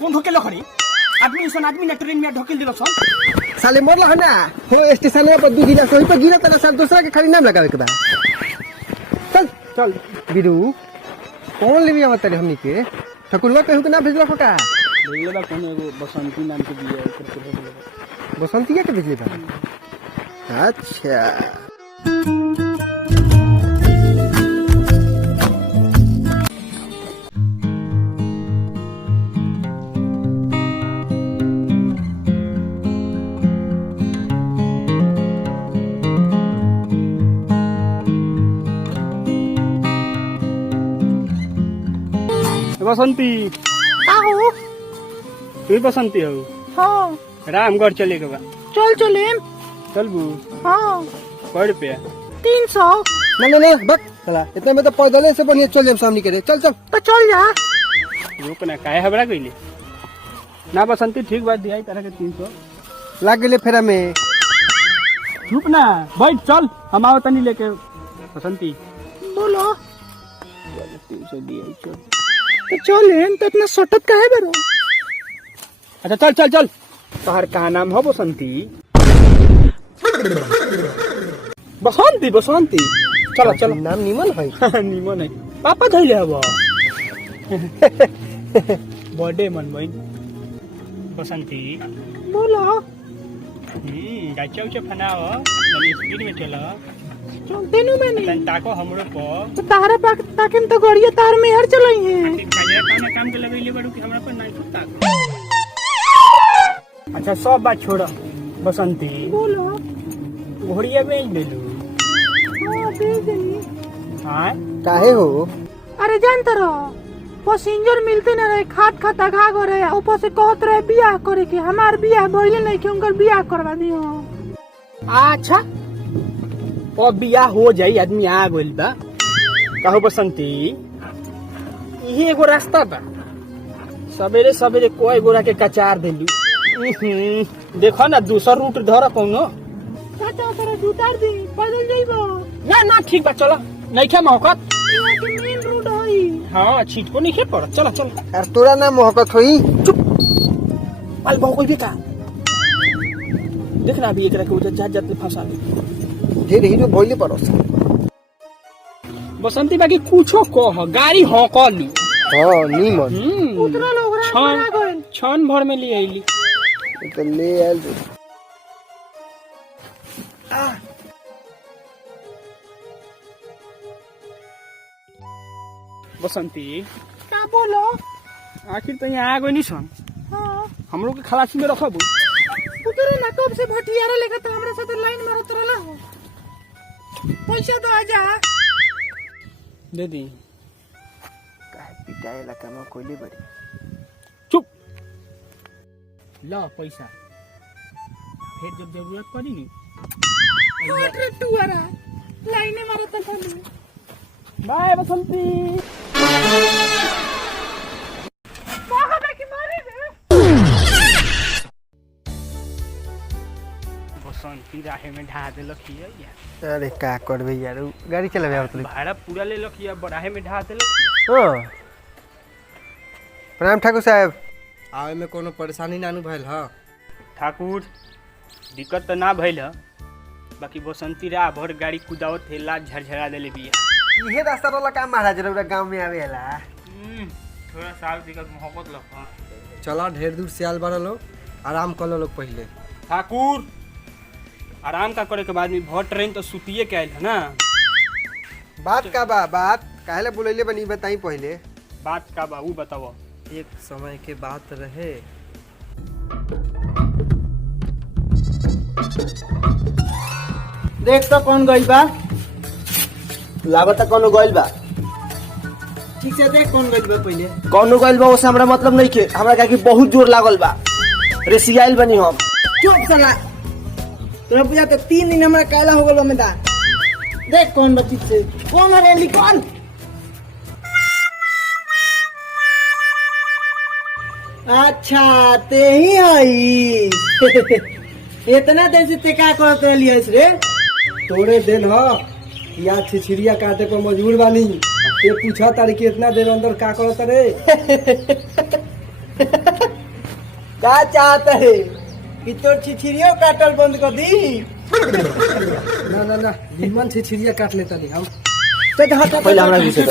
কোন ঢোকেল খনি आदमी ने ट्रेन में ढोकेल दिलो सन साले मरल है ना हो स्टेशन पर दू गिरा सही पर गिरा तेरा साल दूसरा के खाली नाम लगावे के बा चल चल बिरु कौन लेबी आवत रे हमनी के ठकुरवा कहू के ना भेजला का भेजले बा कोन एगो बसंती नाम के दिया ऊपर के भेजले बसंतिया के भेजले बा अच्छा बसंती का हो तू बसंती हो हाँ रामगढ़ चले के बा चल चले चलबू हाँ कै रुपया 300 ना बक चला इतना में तो पैदल से बढ़िया चल जाम सामने करे चल चल तो चल जा रुक ना काहे हबड़ा कइले ना बसंती ठीक बात दिया तरह के 300 लाग गेले फेरा में चुप ना बैठ चल हम आओ तनी लेके बसंती बोलो 300 दिया चल तो चल तो इतना सटत का है बरो अच्छा चल चल चल तोहर का नाम हो बसंती बसंती बसंती चलो चलो नाम निमन है निमन है पापा धइले हबो बर्थडे मन बइन बसंती बोलो गाचा उचा फनाओ ननी स्पीड में चलो चल तेनु में नहीं तन ताको हमरो को तो तारा पाक ताकिन तो गड़िया तार में हर चलाई है काजरा काना काम के लगइले बड़ू कि हमरा पर नहीं कुत्ता अच्छा सब बात छोड़ बसंती बोलो घोड़िया बेच देलू हाँ दे देनी हां काहे हो अरे जानते रहो पैसेंजर मिलते ना रहे खाट खाता घा गो रहे ऊपर से कहत रहे बियाह करे के हमार बियाह भइले नहीं कि उनकर बियाह करवा दियो अच्छा और बियाह हो जाई आदमी आ गइल बा कहो बसंती यही एगो रास्ता बा सवेरे सवेरे कोई गोरा के कचार देलू देखो ना दूसरा रूट धर कोनो चाचा तेरे जुटार दी पैदल जाइबो ना ना ठीक बा चलो नहीं खे मौकत यहाँ की मेन रोड है हाँ छीट को नहीं खे पड़ चलो चलो यार तोरा नाम मोहकत होई चुप पाल बहु कोई बेटा देखना अभी एकरा के उधर जा जाते फंसा दे ढेर हीरो भइले परस बसंती बाकी कुछो कह गाड़ी हकली हां निमन उतरा लोग रात गइल छन भर में ले आइली तो ले आल बसंती का बोलो आखिर तो यहाँ आ गई नहीं सन हाँ हम लोग के खलासी में रखब उतरे ना कब से भटियारा लेकर तो हमरा साथ लाइन मारत रहला हो पैसा दो आजा दे दी काहे पिटाए ला काम कोइले बड़ी चुप ला पैसा फिर जब जरूरत पड़ी नी हट रे टुआरा लाइन मारत था बाय बसंती बाहर की मारे रे बसंती राहे में ढा दे लखिया यार अरे का करबे यार गाड़ी चलावे आवत ले भाड़ा पूरा ले लखिया बराहे में ढा दे लखिया हां प्रणाम ठाकुर साहब आवे में कोनो परेशानी नानु भइल ह ठाकुर दिक्कत तो ना भइल ह बाकी बसंती राह भर गाड़ी कुदावत थे लाज झरझरा देले बिया इहे रास्ता वाला काम महाराज रउरा गांव में आवेला थोड़ा साल दिक्कत मोहब्बत लग चला ढेर दूर से आल बारा लोग आराम कर लो लोग पहले ठाकुर आराम का करे के बाद में भर ट्रेन तो सुतिए के आइल है ना बात का बा बात काहेला बुलैले बनी बताई पहले बात का बाबू बताओ एक समय के बात रहे देख तो कौन गइल बा लागत कौन गइल बा ठीक से देख कौन गइल बा पहले कौन गइल बा ओसे हमरा मतलब नहीं के हमरा का कि बहुत जोर लागल बा रेसियाइल बनी हम चुप साला तोरा बुझा तो 3 दिन हमरा काला हो गल में दा देख कौन बा ठीक से कौन है रेली कौन अच्छा ते ही आई इतना दिन से ते का करत रहलियस रे? तोरे देन ह या छिछिरिया काटे पर मजबूर बानी। ते पूछा तारी कि इतना देर अंदर का करत रे? क्या चाहता है कि तोर छिछिरियो काटल बंद कर दी? ना ना ना निमन छिछिरिया काट लेता नहीं हम। पहले हमरा विषय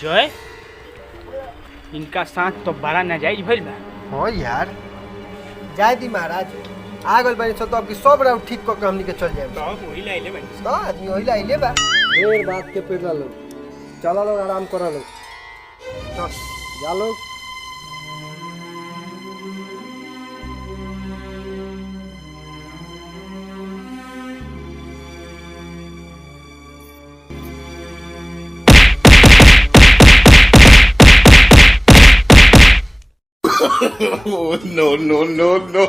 जय इनका साथ तो बड़ा नाजायज भइल बा। हाँ यार जाय दी महाराज आ गल बानी तो अब सब राउंड ठीक क के हमनी के चल जाए। तो वही लाइले बनी। तो आदमी वही लाइले बा। ढेर बात के पेड़ लो चला लो आराम करा लो चल जा लो। No, no, no, no.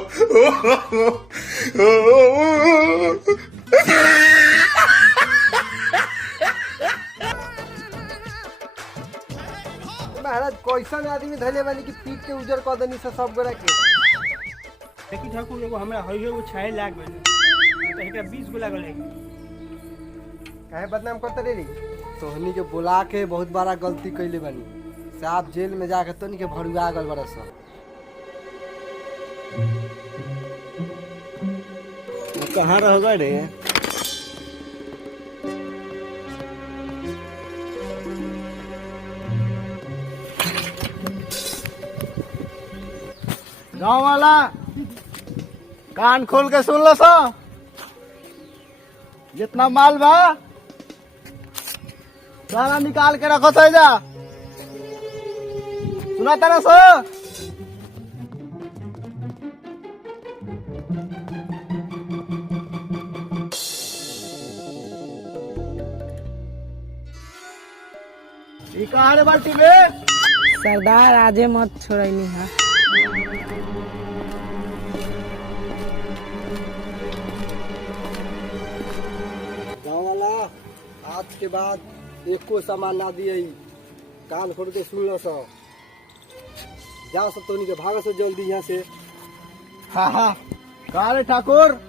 महाराज कैसन आदमी धले बानी कि पीट के उजर क देनी से सब गोरा के। देखी ठाकुर एगो हमरा हई एगो छाए लाग गइल। तो एकरा 20 गो लागल है। काहे बदनाम करते रे? तोहनी के बुला के बहुत बड़ा गलती कइले बानी। साहब जेल में जाके तोहनी के भरुआ गल बरस। कहाँ रह गए रे? गाँव वाला कान खोल के सुन लो सो। जितना माल बा सारा निकाल के रखो सही जा। सुना तारा सो? कहाँ रे बाल्टी में? सरदार आजे मत छोड़नी है। गाँव वाला आज के बाद एको सामान ना दिए। कान खोल के सुन लो सो। जाओ सब तोहनी के भागो से जल्दी यहाँ से। हाँ हाँ कहाँ रे ठाकुर?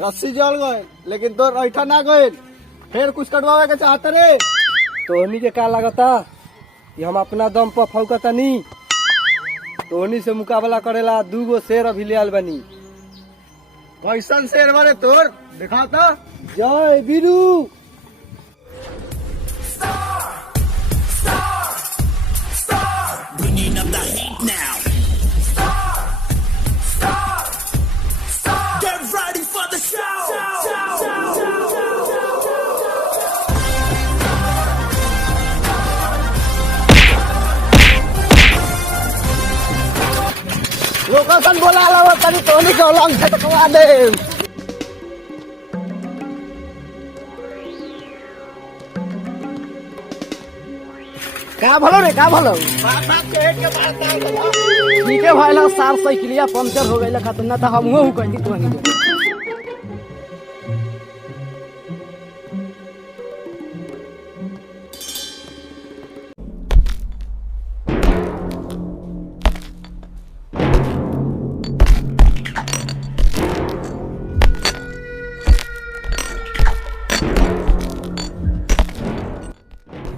रस्सी जल गए लेकिन तो ऐठा ना गए। फिर कुछ कटवावे के चाहते रे? तोहनी के का लगता कि हम अपना दम पर फौकता नहीं? तोहनी से मुकाबला करेला 2 गो शेर अभी ले आल बनी। कैसन शेर बारे तोर? दिखा तो। जय Veeru. Bringing up the heat now. Get ready for the show. Location बोला लो तनी तोनी के उलंग से टकवा दे। का भलो रे का भलो? ठीक है भाई ला सार साइकिलिया पंचर हो गइल खतम ना त हमहु हु कहती तोनी के।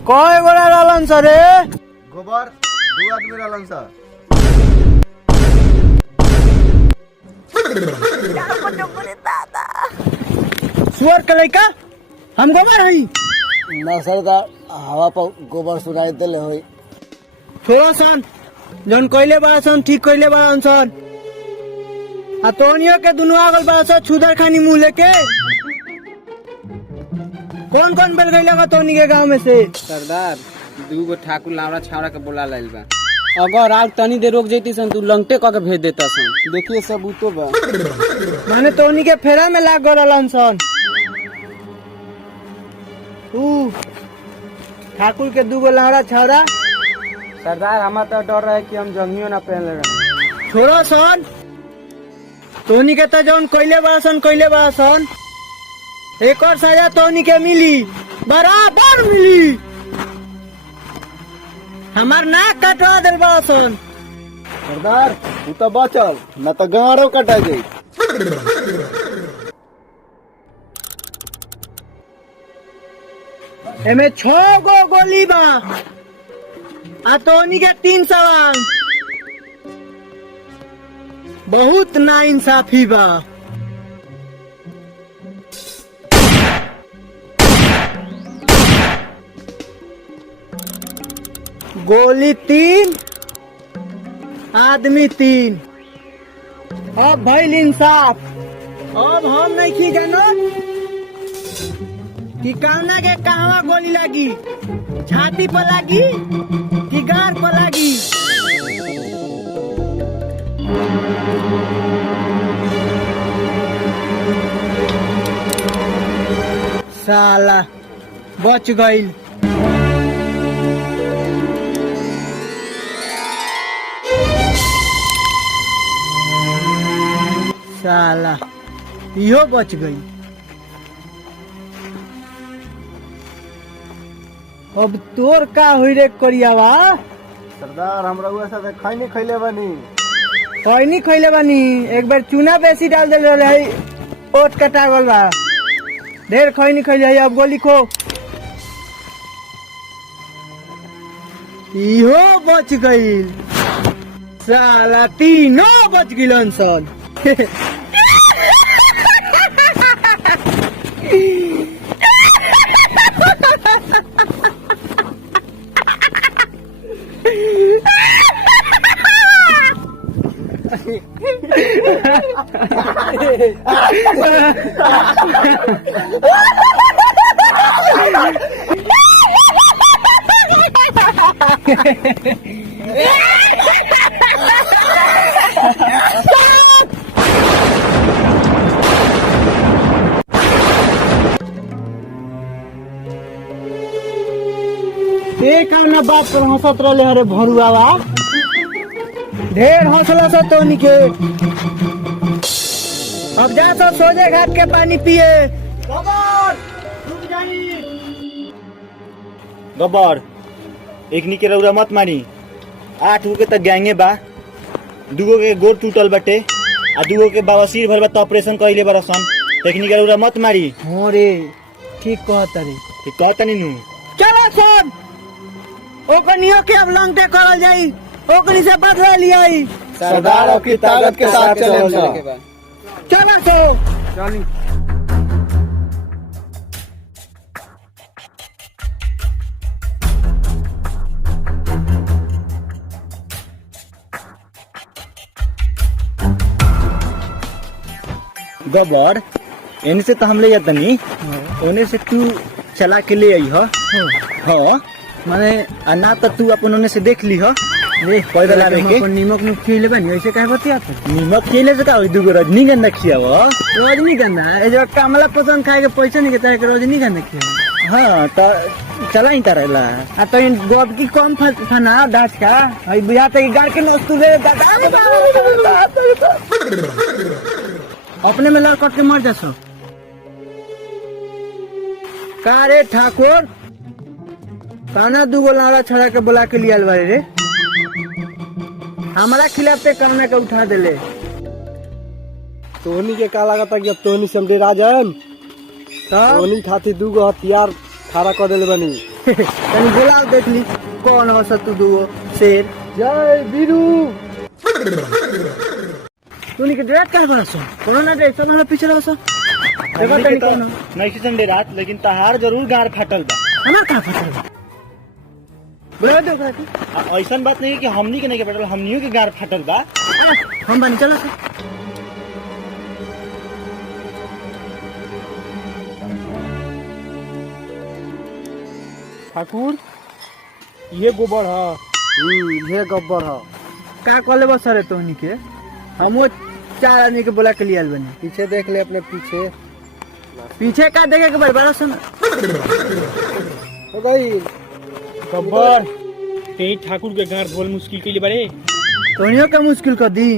कय गोरा रहलन सर रे? गोबर 2 आदमी रहलन सर। सुअर के लइका हम गोबर हई। ना सरकार हवा पर गोबर सुनाई देले होई। थोड़ा सन जन कइले बा सन ठीक कइले बा सन। आ तोनियो के दुनु आगल बा सन छुदर खानी मुंह लेके। कौन कौन बेल गइल बा तोनी के गांव में से? सरदार 2 गो ठाकुर लावड़ा छावड़ा के बोला लाइल बा। अगर आग तनी देर रोक जैती सन तू लंगटे क के भेज देता सन। देखिए सबूतो बा। माने तोनी के फेरा में लाग गरलन सन। ठाकुर के 2 गो लावड़ा छावड़ा। सरदार हमार तो डर रहे कि हम जंगियो ना पहन ले। छोड़ो सन तोनी के तो जौन कइले बा सन एक और सजा तोनी के मिली बराबर मिली। हमार नाक कटवा दिल बा सन। सरदार तू तो बचल न तो गाड़ो कटा गई। एमे 6 गो गोली बा आ तोनी के 3 सवाल। बहुत ना इंसाफी बा। गोली 3 आदमी 3। अब भइल इंसाफ। अब हम नहीं की जानत कि कौना के कहवा गोली लगी, छाती पर लगी कि गार पर लगी। साला बच गई। साला इहो बच गई। अब तोर का हुई रे करियावा? सरदार हमरा हुआ साथे खैनी खैले बनी। खैनी खैले बानी। एक बार चूना बेसी डाल दिल रहे, ओट कटा गल बा। ढेर खैनी खैले है, अब गोली खो। इहो बच गईल। साला तीनों बच गिलन सन। देखा ना बाप पर हंसत रहे हरे भरुआवा। ढेर हौसला से तोनी के। अब जा तो सोजे घाट के पानी पिए। गब्बर एकनी के रौरा मत मारी। 8 गो के तक गैंगे बा। 2 गो के गोड़ टूटल बटे आ 2 गो के बवासीर भइल बा त ऑपरेशन कइले बरसन। एकनी के रौरा मत मारी। हो रे ठीक कहत रे। ठीक कहतनी नु। चलो सब ओकनियो के अब लंगटे करल जाई। ओकनी से बदला लियाई। सरदार की ताकत के साथ चले सब। चलो तो गब्बर एने से तो हम ले जातनी, ओने से तू चला के ले आई हो। हाँ माने ना तो तू अपन ओने से देख ली हो। पैदल आवे के नीमक नु खिले बनी ऐसे काहे बतियात? नीमक खिले से का होई? 2 गो रजनीगंधा खियावो। रजनीगंधा ए जो कमला पसंद खाए के पैसा नहीं के तारे रजनीगंधा खिया। हाँ तो चला ही तारेला। आ तो इन गोब की कम फना दास का हई बुझा त गाड़ के नस्तु ले अपने में लड़ कट के मर जासो। का रे ठाकुर काना 2 गो लाड़ा छड़ा के बुला के लिया बारे रे। हमारा खिलाफ पे काना के उठा देले। तोहनी के का लागता कि अब तोहनी से हमरे राजन तोहनी खातिर 2 गो हथियार खड़ा कर देले बनी। तनी बुलाओ देख ली कौन हो सतु 2 गो शेर। जय वीरू। तूनी के ड्रेस का बना सो कौन ना ड्रेस सब पीछे रहो सो। देखो तनी कौन नहीं संडे रात, लेकिन तहार जरूर गार फाटल बा। हमार का फटल बा? बुलाओ दे ओकरा के। ऐसन बात नहीं है कि हमनी के नहीं के फाटल, हमनियों के गार फाटल बा। हम बनी चलो सो। ठाकुर ये गोबर है। ये गब्बर है। का कले बस रे तोनी के? हम वो 4 आदमी के बुला के लिया बनी। पीछे देख ले अपने पीछे। पीछे का देखे के बड़ा सुन हो गई। गब्बर ते ठाकुर के घर बोल मुश्किल के लिए बड़े तोनियो का मुश्किल कर दी।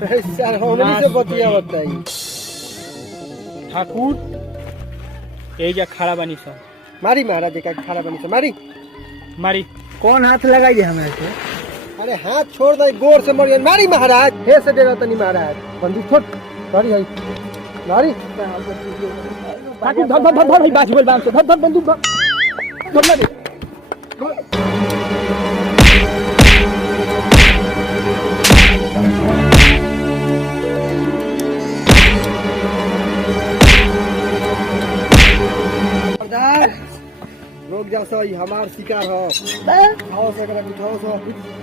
सर हमनी से बतिया बताई। ठाकुर ए जा खड़ा बनी सब। मारी महाराज का खड़ा बनी से मारी। मारी कौन हाथ लगाई हमें से? अरे हाथ छोड़ दे, गोर से मरियन मारी महाराज। हे से डेरा तनी महाराज, बंदूक छोड़। गाड़ी है गाड़ी। ठाकुर धर धर धर धर भाई बाज बोल बाम से धर धर बंदूक धर धर ना दे। सरदार रोक जा, सही हमार शिकार हो। उठाओ से करा, उठाओ से उठाओ।